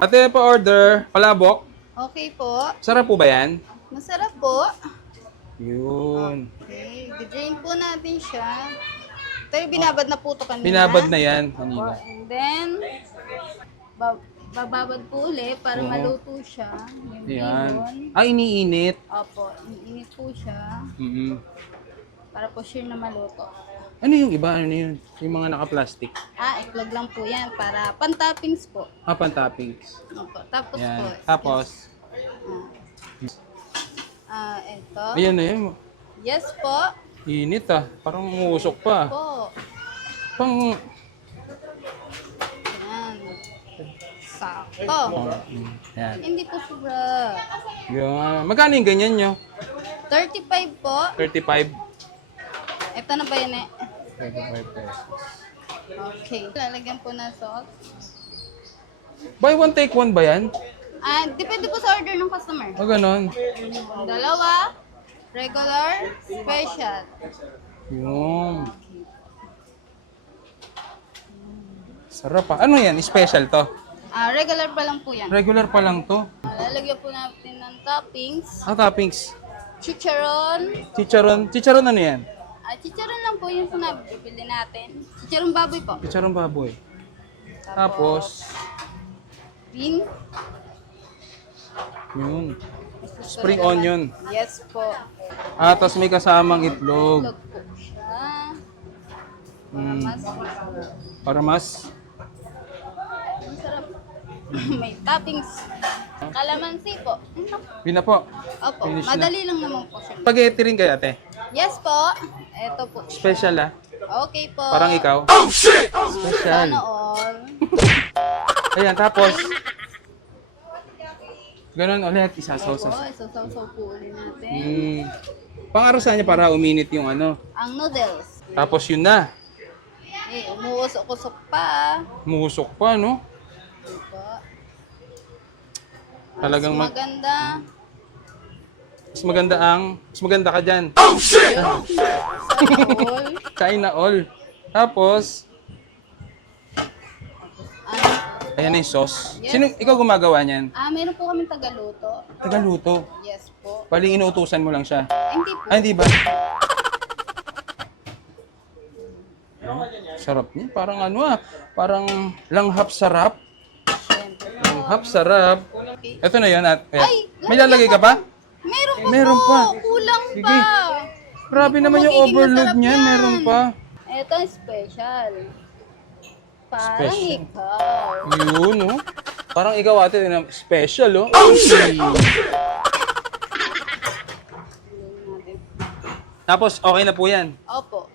Ate, pa-order. Palabok. Okay po. Sarap po ba yan? Masarap po. Yun. Okay. Di-drain po natin siya. Ito yung binabad na po ito kanina. Binabad na yan Po. kanina. And then, bababad po ulit para Oo. maluto siya. Yung Yan. bihon. Ah, iniinit. Opo, iniinit po siya Mm-mm. para po sure na maluto. Ano yung iba? Ano yun? Yung mga naka-plastic. Itlog lang po yan para pan-toppings po. Ah, pan-toppings. Opo. Tapos po. Yan. Tapos, Ito. ayan na yun. Yes po. Init ah. Parang umuusok pa. Po. Pang... Yan. Sakto. Yan. Hindi po sobra. Yan. Magkano yung ganyan nyo? 35 po. 35? Ito na ba yun eh? 35 pesos. Okay. Lalagyan po na salt. Buy one, take one ba yan? Depende po sa order ng customer. O ganon. Dalawa, regular, special. Yung. Sarap pa. Ano yan? Special to? Regular pa lang po yan. Regular pa lang to. Lalagyan po natin ng toppings. Ah, toppings. Chicharon. Chicharon. Chicharon ano yan? Chicharon lang po yung bibili natin. Chicharon baboy po. Chicharon baboy. Tapos, Bean. yun. Spring onion. Yes po. Tapos may kasamang itlog. Itlog po siya. Mm. Mas Para mas masarap. May toppings. Kalamansi po. yun na po. Opo, Finish na. madali lang naman po siya. Spaghetti rin kayo, ate. Yes po. Ito po. Special ah. Okay po. Parang ikaw. Special. Sana all. Ayan, tapos ganun ulit, isasaw Opo, sa. isasaw-saw po ulit natin. Pangarosan niya para uminit yung ano. Ang noodles. Tapos yun na. Umuusok-usok pa. Musok pa, no? Diba? Talagang Mas maganda. mas maganda ka dyan. Sana all. Kain na all. Tapos, ayan na yung sauce. Yes. Sino, ikaw gumagawa niyan? Meron po kami tagaluto. Tagaluto. Yes po. Paling inuutusan mo lang siya. Hindi po. Ay, hindi ba? Sarap niya. Parang ano ah. Parang langhap sarap. Siyempre po. Langhap sarap. Ito na yun. At, Ay, may lalagay ka pa? Meron pa Meron po. pa. Kulang Sige. pa. Grabe Hindi po naman yung magiging overload masarap niyan. yan. Meron pa. Ito ang special. Parang Special. ikaw. Yun, oh. Parang ikaw ate, special, oh. Tapos, okay na po yan. Opo.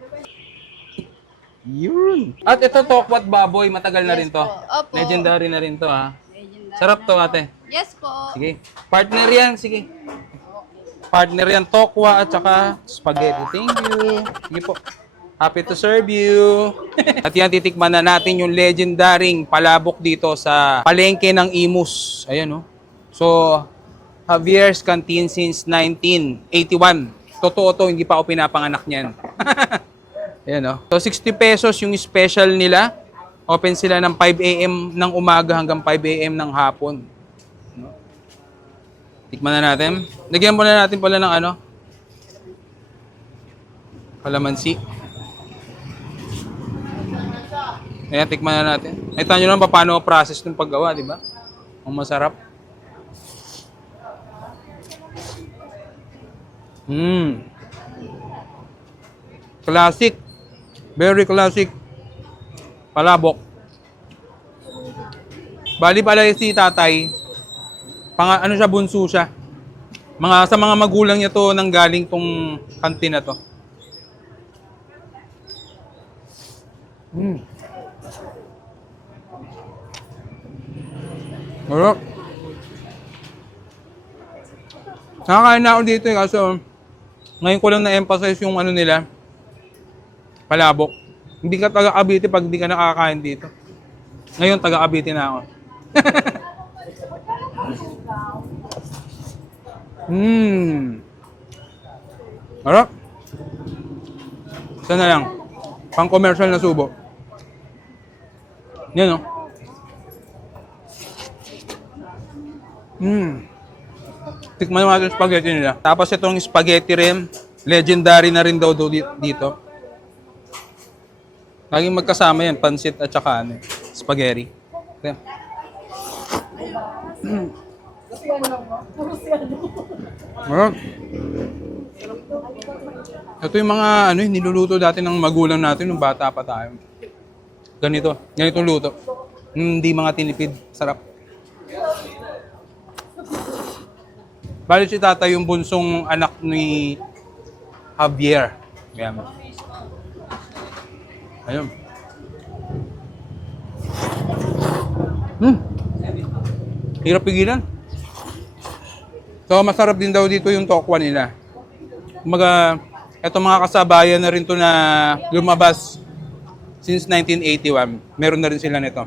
Yun. At ito, tokwat baboy. Matagal na Yes rin to. po. Opo. Legendary na rin to, ha. Legendary Sarap na to, po. ate. Yes po. Sige. Partner yan, sige. Partner yan, tokwa at saka spaghetti. Thank you. Sige po. Happy to serve you. At yan, titikman na natin yung legendaring palabok dito sa palengke ng Imus. Ayan, oh. So, Javier's Canteen since 1981. Totoo to, hindi pa ako pinapanganak niyan. Ayan, oh. So, 60 pesos yung special nila. Open sila ng 5 a.m. ng umaga hanggang 5 a.m. ng hapon. Tikman na natin. Lagyan muna natin pala ng ano? Kalamansi. Ayan, tikman na natin. Ito nyo lang paano process ng paggawa, di ba? Ang masarap. Classic. Very classic. Palabok. Bali pala si tatay. Ano siya, bunso siya. Sa mga magulang niya to nang galing tong kantin na to. Harap. Nakakain na ako dito eh, kaso ngayon ko lang na-emphasize yung ano nila, palabok. Hindi ka taga Cavite pag hindi ka nakakain dito. Ngayon taga Cavite na ako. Harap. Sana lang. Pang commercial na subo. Yan, oh. Tikman natin yung spaghetti nila. Tapos itong spaghetti rin, legendary na rin daw dito. Laging magkasama yan, pansit at saka spaghetti. Ayan. Ayan. Ito yung mga niluluto dati ng magulang natin nung bata pa tayo. Ganitong luto. Hindi mga tinipid, sarap. Bali si tata yung bunsong anak ni Javier. Ayan. Ayun. Hirap pigilan. So, masarap din daw dito yung tokwa nila. Kumaga, eto mga kasabayan na rin to na lumabas since 1981. Meron na rin sila nito.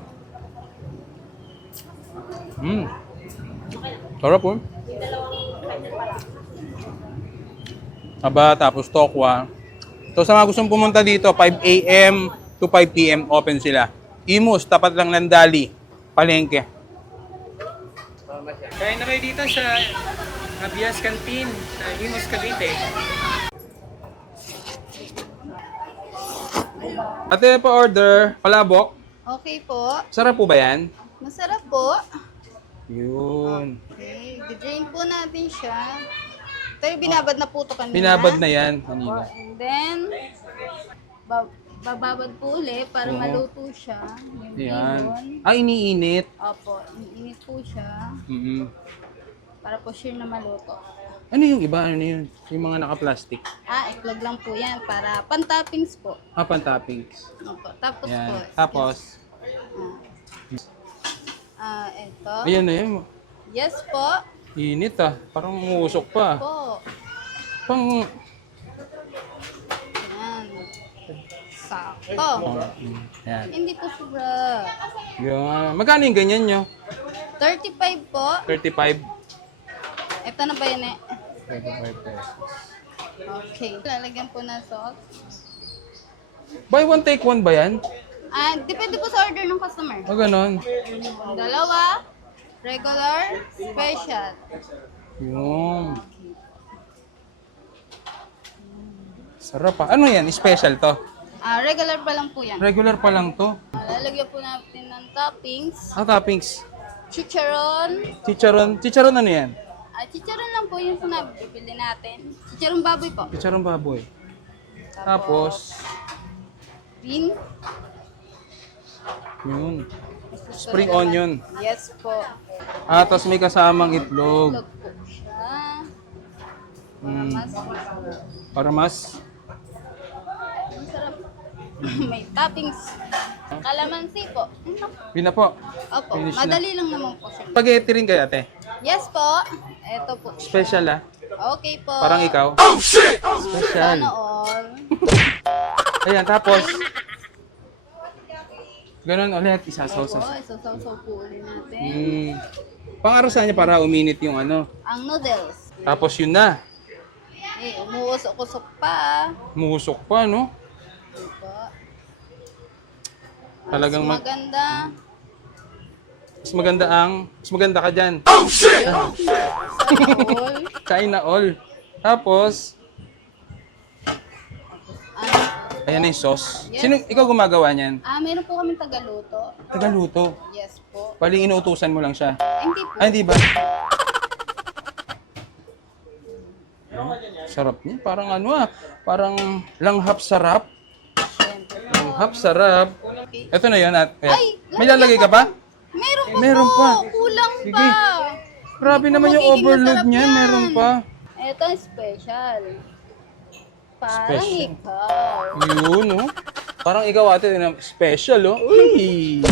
Sarap po. Aba, tapos tokwa. So sa mga gustong pumunta dito, 5 a.m. to 5 p.m. open sila. Imus, tapat lang ng Dali, Palengke. Kaya na kayo dito sa Abias Canteen sa Imus, Cavite. Ate, pa-order, palabok. Okay po. Sarap po ba yan? Masarap po. Yun. Okay. Di-drain po natin siya. Ito yung binabad na puto kanina. Binabad na yan kanina. And then, bababad po ulit para Oo. maluto siya. Yung Yan. ibon. Ah, iniinit. Opo, iniinit po siya para po sure na maluto. Ano yung iba? Ano yun? Yung mga naka-plastic. Itlog lang po yan para pan-toppings po. Ah, pan-toppings. Opo. Tapos Yan. po. Tapos, Ito. ayan na yun. Yes po. Init ah. Parang umusok pa. Po. Pang... Yan. Sakto. Yan. Hindi po sobra. Yan. Magkano yung ganyan nyo? 35 po. 35? Ito na ba yun eh? 35 pesos. Okay. Lalagyan po na sauce. Buy one, take one ba yan? Depende po sa order ng customer. O ganon. Dalawa, regular, special. Yung. Sarap pa. Ano yan? Special to? Regular pa lang po yan. Regular pa lang to. Lalagyan po natin ng toppings. Ah, toppings. Chicharon. Chicharon. Chicharon ano yan? Chicharon lang po yung sinabi. Bibili natin. Chicharon baboy po. Chicharon baboy. Tapos, Bean. yun. Spring onion. Yes po. Tapos may kasamang itlog. Itlog po siya. Mm. Mas Para mas. masarap. May toppings. Kalamansi po. Yun na po. Opo, Finish na. madali lang naman po siya. Spaghetti rin kayo, ate. Yes po. Ito po. Special ah. Okay po. Parang ikaw. Special. Sana all. Ayan, tapos. Ganon ulit. Isasaw-saw. Opo, isasaw-saw po ulit natin. Pang-arusan niya para uminit yung ano. Ang noodles. Tapos yun na. Umuusok-usok pa. Musok pa, no? Diba? Talagang Mas maganda. mas maganda ka dyan. Sana all. Kain na all. Tapos, Ano? ayan na yung sauce. Yes. Ikaw gumagawa niyan? Meron po kami tagaluto. Tagaluto. Yes po. Bali, inuutusan mo lang siya. Hindi po. Ay, hindi ba? Sarap niya. Parang ano parang langhap sarap. Siyempre po. Langhap sarap. Okay. Ito na yun. Ay, May lalagay ka pa? Meron pa Meron po. pa. Kulang Sige. pa. Grabe Hindi po naman yung magiging overload masarap niyan. yan. Meron pa. Ito ang special. Parang Special. ikaw. Yun, oh. Parang ikaw ate, special, oh. Uy!